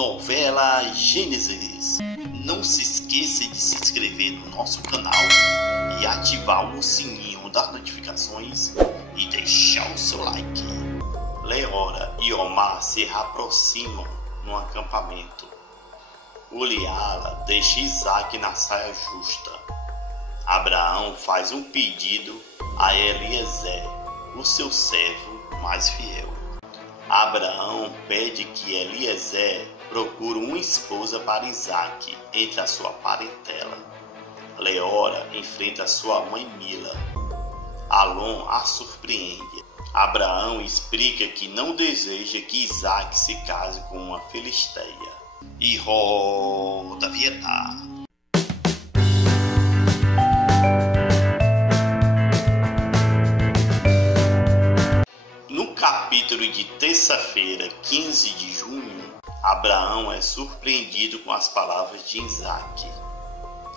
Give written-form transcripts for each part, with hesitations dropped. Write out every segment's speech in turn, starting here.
Novela Gênesis. Não se esqueça de se inscrever no nosso canal e ativar o sininho das notificações e deixar o seu like. Leora e Omar se aproximam no acampamento. Uliala deixa Isaac na saia justa. Abraão faz um pedido a Eliezer, o seu servo mais fiel. Abraão pede que Eliezer procure uma esposa para Isaac entre a sua parentela. Leora enfrenta sua mãe Mila. Alon a surpreende. Abraão explica que não deseja que Isaac se case com uma filisteia. E roda a vinheta. No capítulo de terça-feira, 15 de junho, Abraão é surpreendido com as palavras de Isaac.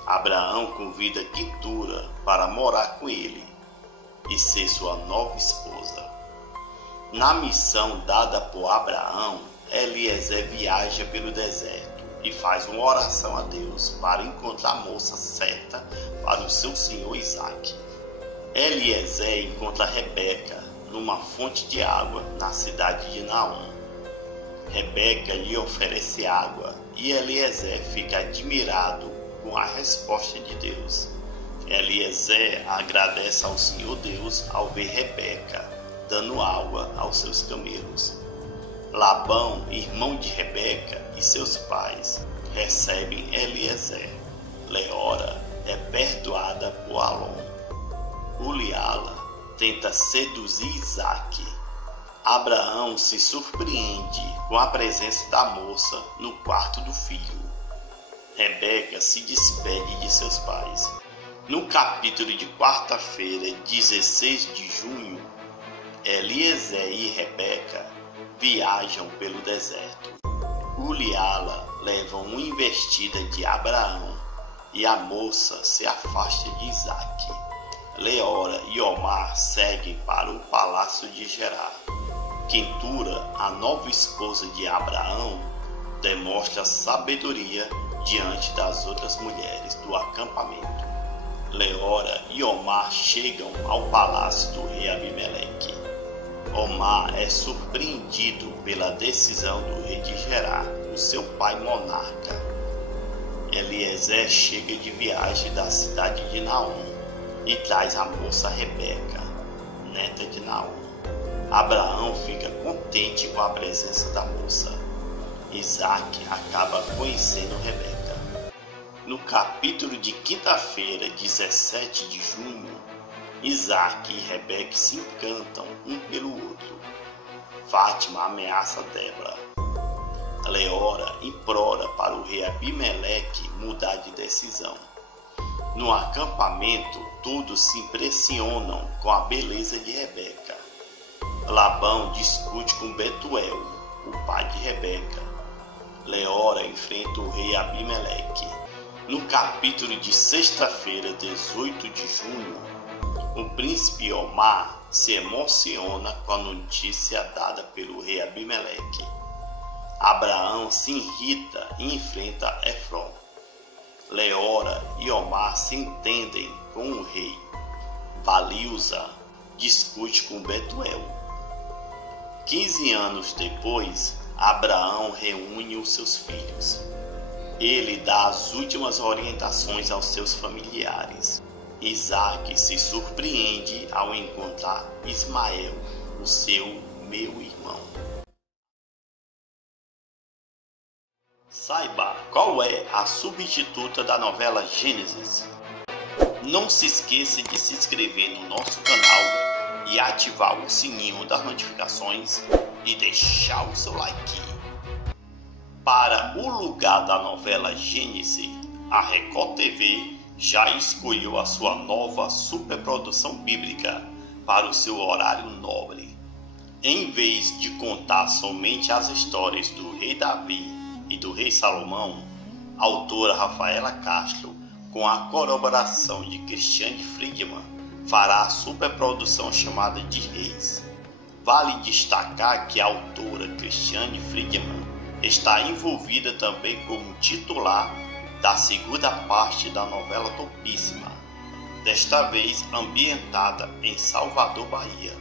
Abraão convida Quintura para morar com ele e ser sua nova esposa. Na missão dada por Abraão, Eliezer viaja pelo deserto e faz uma oração a Deus para encontrar a moça certa para o seu senhor Isaac. Eliezer encontra Rebeca numa fonte de água na cidade de Naom. Rebeca lhe oferece água e Eliezer fica admirado com a resposta de Deus. Eliezer agradece ao Senhor Deus ao ver Rebeca dando água aos seus camelos. Labão, irmão de Rebeca, e seus pais recebem Eliezer. Leora é perdoada por Alon. Uliala tenta seduzir Isaac. Abraão se surpreende com a presença da moça no quarto do filho. Rebeca se despede de seus pais. No capítulo de quarta-feira, 16 de junho, Eliezer e Rebeca viajam pelo deserto. Uliala leva uma investida de Abraão e a moça se afasta de Isaac. Leora e Omar seguem para o palácio de Gerar. Quintura, a nova esposa de Abraão, demonstra sabedoria diante das outras mulheres do acampamento. Leora e Omar chegam ao palácio do rei Abimeleque. Omar é surpreendido pela decisão do rei de Gerar, o seu pai monarca. Eliezer chega de viagem da cidade de Naom e traz a moça Rebeca, neta de Naom. Abraão fica contente com a presença da moça. Isaac acaba conhecendo Rebeca. No capítulo de quinta-feira, 17 de junho, Isaac e Rebeca se encantam um pelo outro. Fátima ameaça Débora. Leora implora para o rei Abimeleque mudar de decisão. No acampamento, todos se impressionam com a beleza de Rebeca. Labão discute com Betuel, o pai de Rebeca. Leora enfrenta o rei Abimeleque. No capítulo de sexta-feira, 18 de junho, o príncipe Omar se emociona com a notícia dada pelo rei Abimeleque. Abraão se irrita e enfrenta Efron. Leora e Omar se entendem com o rei. Valiusa discute com Betuel. 15 anos depois, Abraão reúne os seus filhos. Ele dá as últimas orientações aos seus familiares. Isaac se surpreende ao encontrar Ismael, o seu meu irmão. Saiba qual é a substituta da novela Gênesis. Não se esqueça de se inscrever no nosso canal e ativar o sininho das notificações e deixar o seu like. Para o lugar da novela Gênesis, a Record TV já escolheu a sua nova superprodução bíblica para o seu horário nobre. Em vez de contar somente as histórias do rei Davi e do rei Salomão, a autora Rafaela Castro, com a colaboração de Christiane Friedman, fará a superprodução chamada de Reis. Vale destacar que a autora Christiane Friedman está envolvida também como titular da segunda parte da novela Topíssima, desta vez ambientada em Salvador, Bahia.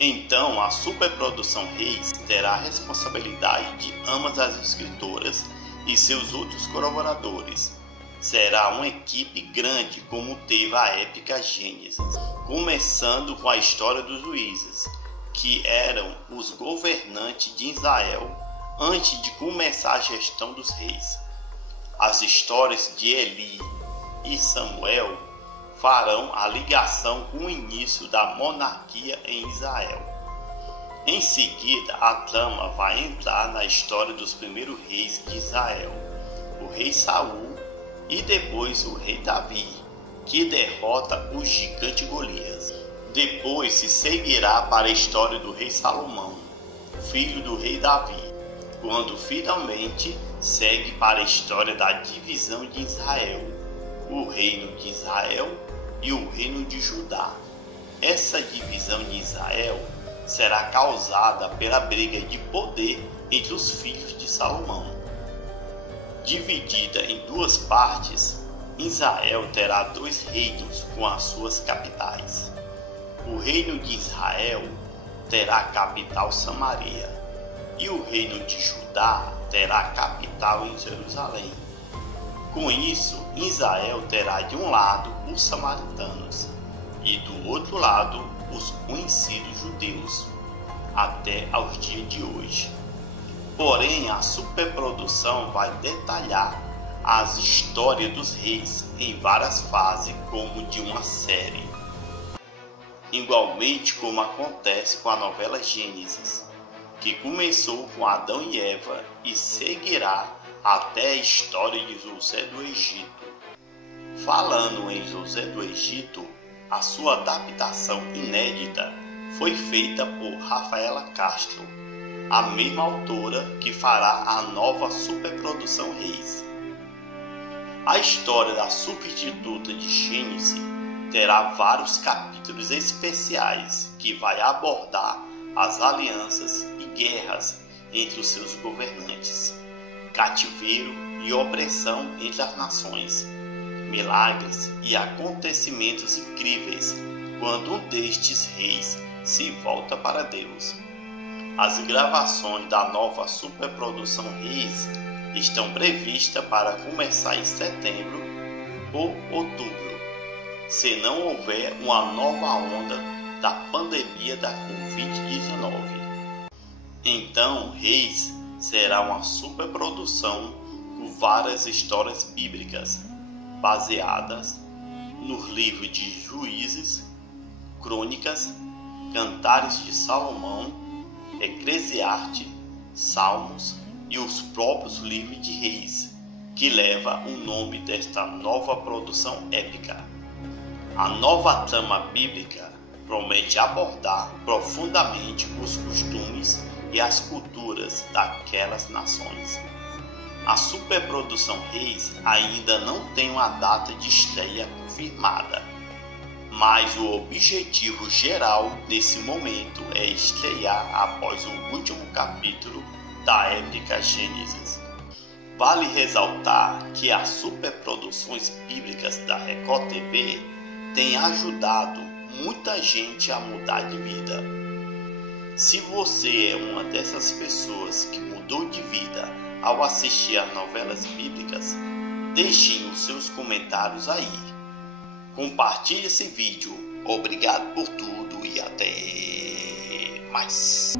Então, a superprodução Reis terá a responsabilidade de ambas as escritoras e seus outros colaboradores. Será uma equipe grande como teve a épica Gênesis, começando com a história dos juízes, que eram os governantes de Israel antes de começar a gestão dos reis. As histórias de Eli e Samuel farão a ligação com o início da monarquia em Israel. Em seguida, a trama vai entrar na história dos primeiros reis de Israel, o rei Saul e depois o rei Davi, que derrota o gigante Golias. Depois se seguirá para a história do rei Salomão, filho do rei Davi, quando finalmente segue para a história da divisão de Israel, o reino de Israel e o reino de Judá. Essa divisão de Israel será causada pela briga de poder entre os filhos de Salomão. Dividida em duas partes, Israel terá dois reinos com as suas capitais. O reino de Israel terá a capital Samaria e o reino de Judá terá a capital em Jerusalém. Com isso, Israel terá de um lado os samaritanos e do outro lado os conhecidos judeus, até aos dias de hoje. Porém, a superprodução vai detalhar as histórias dos reis em várias fases, como de uma série. Igualmente como acontece com a novela Gênesis, que começou com Adão e Eva e seguirá até a história de José do Egito. Falando em José do Egito, a sua adaptação inédita foi feita por Rafaela Castro, a mesma autora que fará a nova superprodução Reis. A história da substituta de Gênesis terá vários capítulos especiais que vai abordar as alianças e guerras entre os seus governantes, cativeiro e opressão entre as nações, milagres e acontecimentos incríveis quando um destes reis se volta para Deus. As gravações da nova superprodução Reis estão previstas para começar em setembro ou outubro, se não houver uma nova onda da pandemia da Covid-19. Então, Reis será uma superprodução com várias histórias bíblicas baseadas nos livros de Juízes, Crônicas, Cantares de Salomão, Eclesiastes, Salmos e os próprios livros de Reis, que leva o nome desta nova produção épica. A nova trama bíblica promete abordar profundamente os costumes e as culturas daquelas nações. A superprodução Reis ainda não tem uma data de estreia confirmada, mas o objetivo geral nesse momento é estrear após o último capítulo da épica Gênesis. Vale ressaltar que as superproduções bíblicas da Record TV têm ajudado muita gente a mudar de vida. Se você é uma dessas pessoas que mudou de vida ao assistir às novelas bíblicas, deixem os seus comentários aí. Compartilhe esse vídeo. Obrigado por tudo e até mais.